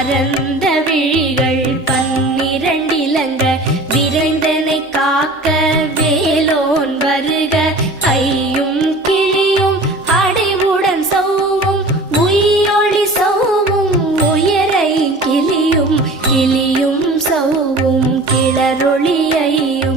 பரந்த விழிகள் 12 இலங்க விரைந்தனை காக்க வேலோன் வருக. ஐயும் கிளியும் அடைவுடன் சௌவும் உயிரொளி சௌவும் உயரை கிளியும் கிளியும் சௌவும் கிளரொளி ஐயும்